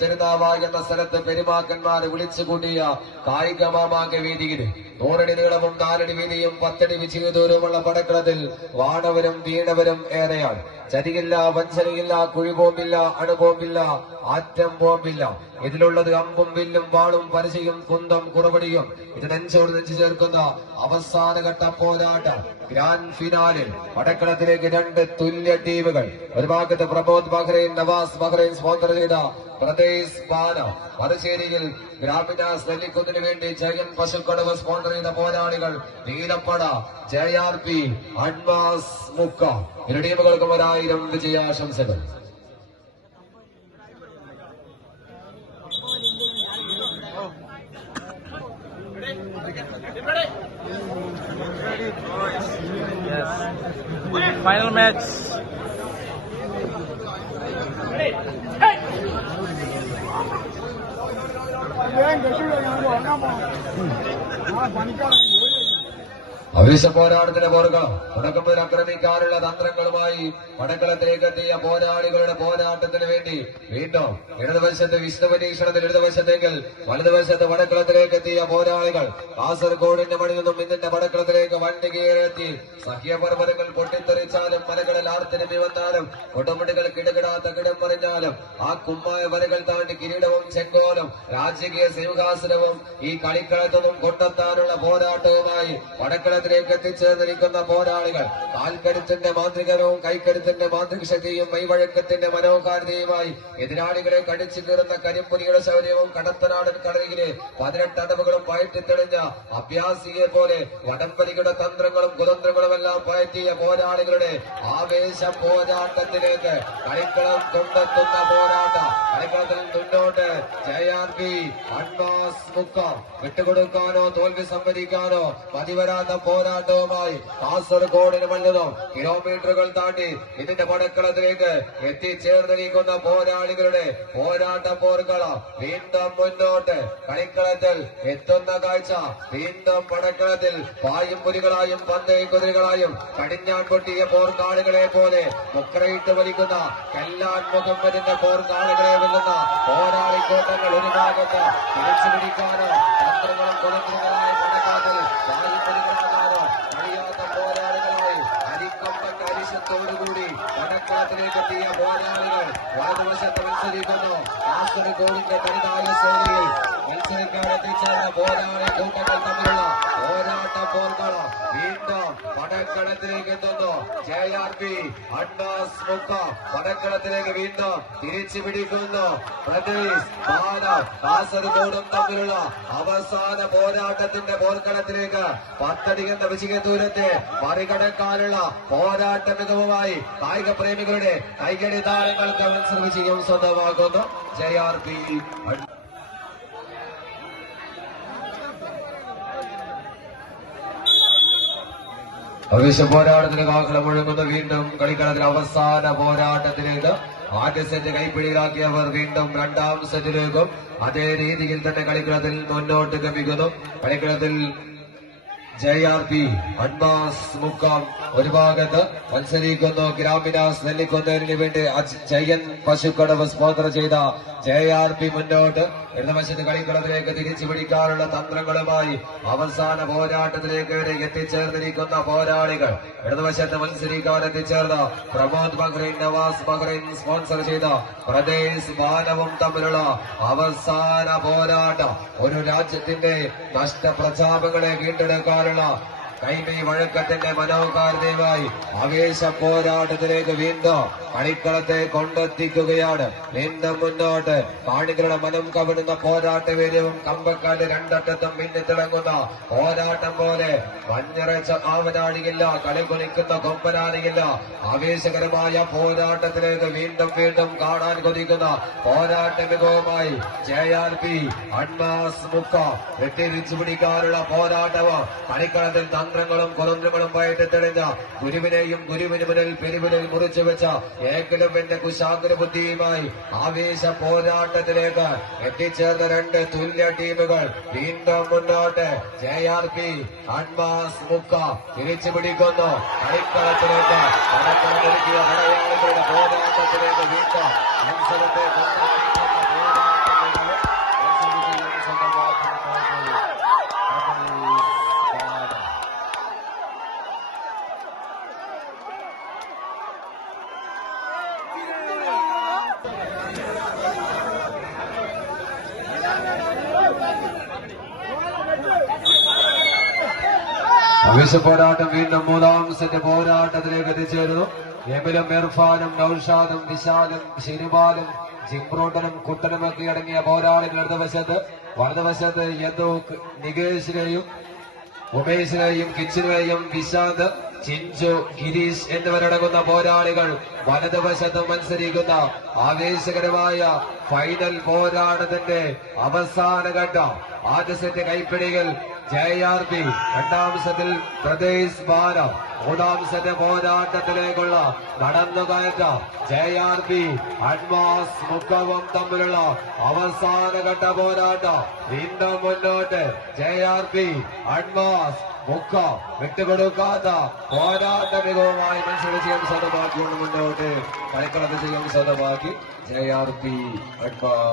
തിരുനാവായ എന്ന സ്ഥലത്ത് പെരുമാക്കന്മാരെ വിളിച്ചുകൂട്ടിയ കായിക മാമാങ്ക വേദിയിൽ നൂറടി നീളവും നാലടി വീതിയും പത്തടി വിജയദൂരവുമുള്ള പടക്കളത്തിൽ വാണവരും വീണവരും ഏറെയാണ്. ചതിയില്ല വഞ്ചനയില്ല കുഴിബോംബില്ല അണുബോംബില്ല ആറ്റം ബോംബില്ല. ഇതിലുള്ളത് അമ്പും വില്ലും വാളും പരശയും കുന്തം കുറവടിയും ഇത് നെഞ്ചോട് നെഞ്ചു ചേർക്കുന്ന അവസാനഘട്ട പോരാട്ടം. ഗ്രാൻഡ് ഫിനാലിൽ പടക്കളത്തിലേക്ക് രണ്ട് തുല്യ ടീമുകൾ. ഒരു ഭാഗത്ത് Prabodh Bahrain Navas Bahrain sponsor ചെയ്ത പ്രദേശ് ബാന വടശ്ശേരിയിൽ ഗ്രാമീണ നെല്ലിക്കുന്നിന് വേണ്ടി ജയൻ പശുക്കടവ് സ്പോൺസർ ചെയ്ത പോരാളികൾ നീലപ്പട ജെ ആർ പി അഡ്വാസ് മുക്ക ഇരു ടീമുകൾക്കും ഒരായിരം വിജയാശംസകൾ ഫൈനൽ മാച്ച്. Sudah yang 你叫来 അവിശ പോരാട്ടത്തിന് പോറുക തുടക്കം മുതൽ ആക്രമിക്കാനുള്ള തന്ത്രങ്ങളുമായി പടക്കളത്തിലേക്ക് എത്തിയ പോരാളികളുടെ പോരാട്ടത്തിന് വേണ്ടി വീണ്ടും ഇടതുവശത്ത് വിഷ്ണു പരീക്ഷണത്തിൽ ഇടതുവശത്തേക്കൽ വലതുവശത്ത് പടക്കളത്തിലേക്ക് എത്തിയ പോരാളികൾ കാസർഗോഡിന്റെ മണി നിന്നും ഇന്നിന്റെ പടക്കളത്തിലേക്ക് വണ്ടി കയറിയെത്തി. സഖ്യപർവതങ്ങൾ പൊട്ടിത്തെറിച്ചാലും മലകളിൽ ആർത്തിന് വന്നാലും കൊടുമുടികൾ കിടകിടാത്ത കിടം പറഞ്ഞാലും ആ കുമ്മായ വരകൾ താണ്ടി കിരീടവും ചെങ്കോലും രാജകീയ സിംഹാസനവും ഈ കളിക്കളത്തൊന്നും കൊണ്ടെത്താനുള്ള പോരാട്ടവുമായി പടക്കളത്തിലേക്ക് എത്തിച്ചേർന്നിരിക്കുന്ന പോരാളികൾ. കാൽക്കരുത്തിന്റെ മാന്ത്രികരവും കൈക്കരുത്തിന്റെ മാന്ത്രിക ശക്തിയും മൈവഴക്കത്തിന്റെ മനോഹാരിതയുമായി എതിരാളികളെ കടിച്ചു കീറുന്ന കരിമ്പുലിയുടെ ശൗര്യവും കടത്തനാടൻ കടലിലെ പതിനെട്ട് അടവുകളും പയറ്റിത്തെളിഞ്ഞ അഭ്യാസിയെ പോലെ വടംപലികളുടെ തന്ത്രങ്ങളും കുതന്ത്രങ്ങളും എല്ലാം പയറ്റിയ പോരാളികളുടെ ആവേശ പോരാട്ടത്തിലേക്ക് കളിക്കളം കൊണ്ടെത്തുന്ന പോരാട്ടം. കളിക്കളത്തിൽ മുന്നോട്ട് ജയാർബി അഡ്വാസ് മുക്കം. വിട്ടുകൊടുക്കാനോ തോൽവി സമ്മതിക്കാനോ മതിവരാത്ത പോരാട്ടവുമായി കാസർഗോഡിന് മല്ലതും കിലോമീറ്ററുകൾ താണ്ടി ഇതിന്റെ പടക്കളത്തിലേക്ക് എത്തിച്ചേർന്നിരിക്കുന്ന പോരാളികളുടെ പോരാട്ട പോർക്കള വീണ്ടും മുന്നോട്ട്. കളിക്കളത്തിൽ എത്തുന്ന കാഴ്ച വീണ്ടും പടക്കളത്തിൽ പായും പുലികളായും പന്തയും കുതിരകളായും കടിഞ്ഞാൻ പൊട്ടിയ പോർക്കാളുകളെ പോലെ മുക്രയിട്ട് വലിക്കുന്ന കല്ലാൻ മുഹമ്മദിന്റെ പോർക്കാളുകളെ വെല്ലുന്ന പോരാളിക്കോട്ടങ്ങൾ ഒരു ഭാഗത്ത് തിരിച്ചു പിടിക്കാനോ തന്ത്രങ്ങളും കുതന്ത്രങ്ങളായ പടക്കാത്തിൽ അരിക്കമ്പന്റെ വടക്കാത്തിലേക്ക് എത്തിയ പോരാളികൾ വലതുവശത്ത് മത്സരിക്കുന്നു. കാസർഗോഡിന്റെ തനിതായ ശൈലിയിൽ മത്സരിക്കാൻ എത്തിച്ചേർന്ന പോരാളി കൂട്ടങ്ങൾ തമ്മിലുള്ള പോരാട്ട പോർക്കള വീണ്ടും പടക്കളത്തിലേക്ക് എത്തുന്നു ജെ ആർ പി അഡ്വാസ് മുക്ക പടക്കളത്തിലേക്ക് വീണ്ടും തിരിച്ചു പിടിക്കുന്നു പ്രദേശ് ബാല കാസർഗോഡും തമ്മിലുള്ള അവസാന പോരാട്ടത്തിന്റെ പോർക്കളത്തിലേക്ക് പത്തടി എന്ന വിജയ ദൂരത്തെ മറികടക്കാനുള്ള പോരാട്ട മികവുമായി കായിക പ്രേമികളുടെ കൈകടി താരങ്ങൾക്ക് മത്സര വിജയം സ്വന്തമാക്കുന്നു. ജെ ആർ പി ഭവിഷ്യ പോരാട്ടത്തിന് കാക്കളം ഒഴുകുന്നത് വീണ്ടും കളിക്കളത്തിൽ അവസാന പോരാട്ടത്തിലേക്ക് ആദ്യ സെറ്റ് കൈപ്പിടിയിലാക്കിയവർ വീണ്ടും രണ്ടാം സെറ്റിലേക്കും അതേ രീതിയിൽ തന്നെ കളിക്കളത്തിൽ മുന്നോട്ട് ഗമിക്കുന്നു. കളിക്കളത്തിൽ ജെ ആർ പി മുക്കാം ഒരു ഭാഗത്ത് മത്സരിക്കുന്നു. ഗ്രാമിനാസ് നെല്ലിക്കുന്നതിന് വേണ്ടി ജയൻ പശുക്കടവ് സ്പോൺസർ ചെയ്ത ജെ ആർ പി മുന്നോട്ട്. ഇടതുവശത്ത് കളിക്കളത്തിലേക്ക് തിരിച്ചു പിടിക്കാനുള്ള തന്ത്രങ്ങളുമായി അവസാന പോരാട്ടത്തിലേക്ക് വരെ എത്തിച്ചേർന്നിരിക്കുന്ന പോരാളികൾ. ഇടതുവശത്ത് മത്സരിക്കാൻ എത്തിച്ചേർന്ന Pramod Bahrain Navas Bahrain sponsor ചെയ്ത പ്രദേശ് ബാലവും തമ്മിലുള്ള അവസാന പോരാട്ടം. ഒരു രാജ്യത്തിന്റെ നഷ്ടപ്രചാപങ്ങളെ காரணம் കൈമൈ വഴക്കത്തിന്റെ മനോഹാരിതയുമായി ആവേശ പോരാട്ടത്തിലേക്ക് വീണ്ടും കളിക്കളത്തെ കൊണ്ടെത്തിക്കുകയാണ്. വീണ്ടും മുന്നോട്ട് കാണികളുടെ മനം കവിടുന്ന പോരാട്ട വീര്യവും കമ്പക്കാട് രണ്ടറ്റത്തും മിന്നിത്തിളങ്ങുന്ന പോരാട്ടം പോലെ മഞ്ഞറച്ച ആവനാടിയില്ല കളി കുനിക്കുന്ന കൊമ്പനാടിയില്ല. ആവേശകരമായ പോരാട്ടത്തിലേക്ക് വീണ്ടും വീണ്ടും കാണാൻ കൊതിക്കുന്ന പോരാട്ട മികവുമായി ജെ ആർ പി അൺമാസ് മുക്ക വെട്ടിരിച്ചു പിടിക്കാനുള്ള പോരാട്ടവും കളിക്കളത്തിൽ തന്ത്രങ്ങളും കുതന്ത്രങ്ങളും പയറ്റി തെളിഞ്ഞ ഗുരുവിനെയും ഗുരുവിന് മുന്നിൽ പെരുവിനിൽ മുറിച്ചു വെച്ച ഏകലവന്റെ കുശാഗ്ര ബുദ്ധിയുമായി ആവേശ പോരാട്ടത്തിലേക്ക് എത്തിച്ചേർന്ന രണ്ട് തുല്യ ടീമുകൾ വീണ്ടും മുന്നോട്ട്. ജെ ആർ പി അൺമാസ് മുക്ക തിരിച്ചു പിടിക്കുന്നു. കളിക്കളത്തിലേക്ക് പോരാട്ടത്തിലേക്ക് വീണ്ടും മത്സരത്തെ കൊണ്ടെത്തിക്കുന്ന ആവേശ പോരാട്ടം വീണ്ടും മൂന്നാം സെറ്റ് പോരാട്ടത്തിലേക്ക് എത്തിച്ചേരുന്നു. എമിലും ഇർഫാനും നൌഷാദും വിശാലും ഷിനുബാലും ജിംബ്രോട്ടനും കുട്ടനുമൊക്കെ അടങ്ങിയ പോരാളികൾ ഇടതുവശത്ത്. വലതുവശത്ത് യദോ നികേഷിനെയും ഉമേഷിനെയും കിച്ചിനെയും വിശാന്ത് ചിഞ്ചു ഗിരീഷ് എന്നിവരടങ്ങുന്ന പോരാളികൾ വലതുവശത്ത് മത്സരിക്കുന്ന ആവേശകരമായ ഫൈനൽ പോരാട്ടത്തിന്റെ അവസാന ഘട്ടം. ആദ്യ സെറ്റ് കൈപ്പിടികൾ ജെ ആർ പി രണ്ടാം സെറ്റിൽ പ്രദേശ് ബാല മൂന്നാം സെറ്റ് പോരാട്ടത്തിലേക്കുള്ള നടന്നുകയറ്റ ബി അഡ്വാസ് മുക്കവും തമ്മിലുള്ള അവസാനഘട്ട പോരാട്ടം. വീണ്ടും മുന്നോട്ട് ജെ ആർ ബി അഡ്വാസ് മുക്ക വിട്ടുകൊടുക്കാത്ത പോരാട്ട മികവുമായി മത്സര ചെയ്യാൻ സ്വന്തമാക്കിയുള്ള മുന്നോട്ട് കളിക്കളത്തിൽ ചെയ്യാൻ സ്വന്തമാക്കി ജെ ആർ ബി അഡ്വാൻസ്